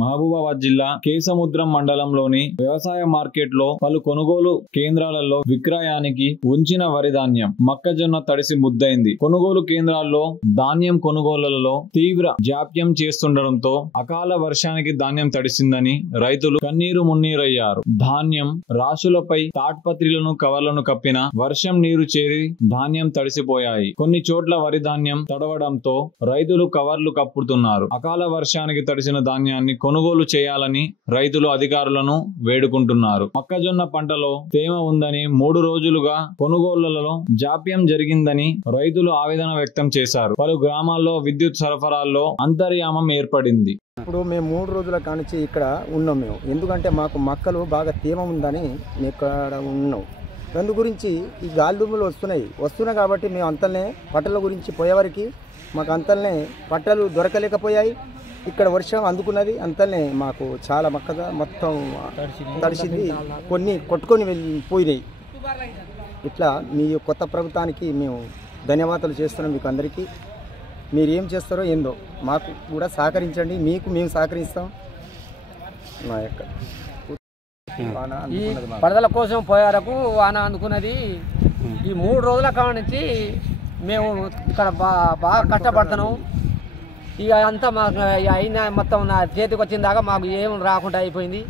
మహబూబాబాద్ జిల్లా కేసముద్రం మండలంలోని వ్యవసాయ మార్కెట్లో పలు కొనుగోలు కేంద్రాలలో విక్రయానికి ఉంచిన వరి ధాన్యం మొక్కజొన్న తడిసి ముద్దైంది. కొనుగోలు కేంద్రాల్లో ధాన్యం కొనుగోళ్లలో తీవ్ర జాప్యం చేస్తుండటంతో అకాల వర్షానికి ధాన్యం తడిసిందని రైతులు కన్నీరు మున్నీరయ్యారు. ధాన్యం రాశులపై తాట్పత్రిలను కవర్లను కప్పిన వర్షం నీరు చేరి ధాన్యం తడిసిపోయాయి. కొన్ని చోట్ల వరి ధాన్యం తడవడంతో రైతులు కవర్లు కప్పుతున్నారు. అకాల వర్షానికి తడిసిన ధాన్యాన్ని కొనుగోలు చేయాలని రైతులు అధికారులను వేడుకుంటున్నారు. మొక్కజొన్న పంటలో తేమ ఉందని 3 రోజులుగా కొనుగోళ్లలో జాప్యం జరిగిందని రైతులు ఆవేదన వ్యక్తం చేశారు. పలు గ్రామాల్లో విద్యుత్ సరఫరాల్లో అంతర్యామం ఏర్పడింది. ఇప్పుడు మేము 3 రోజుల కానించి ఇక్కడ ఉన్నాం. మేము ఎందుకంటే మాకు మొక్కలు బాగా తేమ ఉందని ఇక్కడ ఉన్నాం. అందు గురించి ఈ గాలిదుమ్ములు వస్తున్నాయి కాబట్టి మేము అంతలనే పట్టల గురించి పోయేవారికి మాకు అంతలనే పట్టలు దొరకలేకపోయాయి. ఇక్కడ వర్షం అందుకున్నది అంతలనే మాకు చాలా మొత్తం తడిసింది, కొన్ని కొట్టుకొని పోయినాయి. ఇట్లా మీ కొత్త ప్రభుత్వానికి మేము ధన్యవాదాలు చేస్తున్నాం. మీకు అందరికీ మీరు ఏం చేస్తారో ఏందో మాకు కూడా సహకరించండి, మీకు మేము సహకరిస్తాం. మా యొక్క ఈ పడదల కోసం పోయేవరకు వాన అందుకున్నది. ఈ 3 రోజుల కాడ నుంచి మేము ఇక్కడ బాగా కష్టపడుతున్నాం. ఇక అంతా మాకు అయిన మొత్తం నా చేతికి వచ్చిన దాకా మాకు ఏం రాకుండా అయిపోయింది.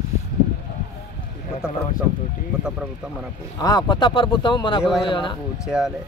కొత్త ప్రభుత్వం మనకు చేయాలి.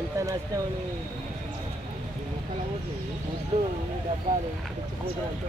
ఎంత నష్టం, ముద్దు డబ్బాలు తెచ్చిపోతున్నట్టు.